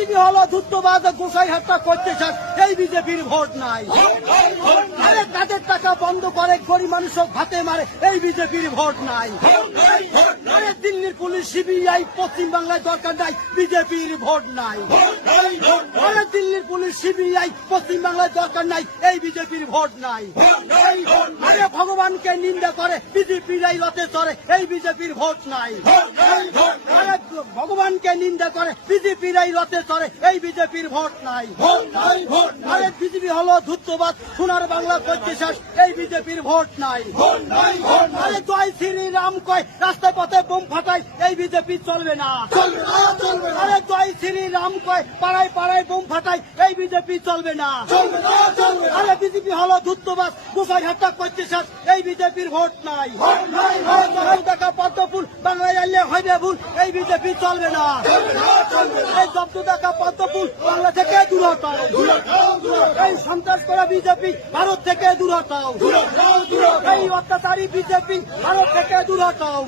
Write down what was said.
BJP হলো ধূর্তবাদ গোসাই হত্যা করতে চান, এই বিজেপির ভোট নাই। আরে কাজের টাকা বন্ধ করে গরিব মানুষ ভাতে মারে, এই বিজেপির ভোট নাই। আরে দিল্লির পুলিশ সিবিআই পশ্চিম বাংলায় দরকার নাই, বিজেপির ভোট নাই। আরে দিল্লির পুলিশ সিবিআই পশ্চিম বাংলায় দরকার নাই, এই বিজেপির ভোট নাই। আরে ভগবানকে নিন্দা করে বিজেপিরাই রথে চড়ে, এই বিজেপির ভোট নাই। আরে ভগবানকে নিন্দা করে বিজেপিরাই রথে চড়ে, এই বিজেপির ভোট নাই। আরে বিজেপি হলো ধূর্তবাদ সোনার বাংলা করতে শেষ, এই বিজেপির ভোট নাই। আরে জয় শ্রীরাম কয় রাস্তায় পথে বোম ফাটাই, এই বিজেপি চলবে না। আরে জয় শ্রীরাম কয় পাড়ায় পাড়ায় বোম ফাটাই, এই বিজেপি চলবে না। আরে বিজেপি হলো ধূর্তবাদ গোসাই হত্যা করতে শেষ, এই বিজেপির ভোট নাই। টাকা পদ্মফুল বাংলায় আনলে হইবে ভুল, এই বিজেপি চলবে না। এই জব্দ টাকা পদ্মফুল বাংলা থেকে দূর হটাও, এই সন্ত্রাস করা বিজেপি ভারত থেকে দূর হটাও, এই অত্যাচারী বিজেপি ভারত থেকে দূর হটাও।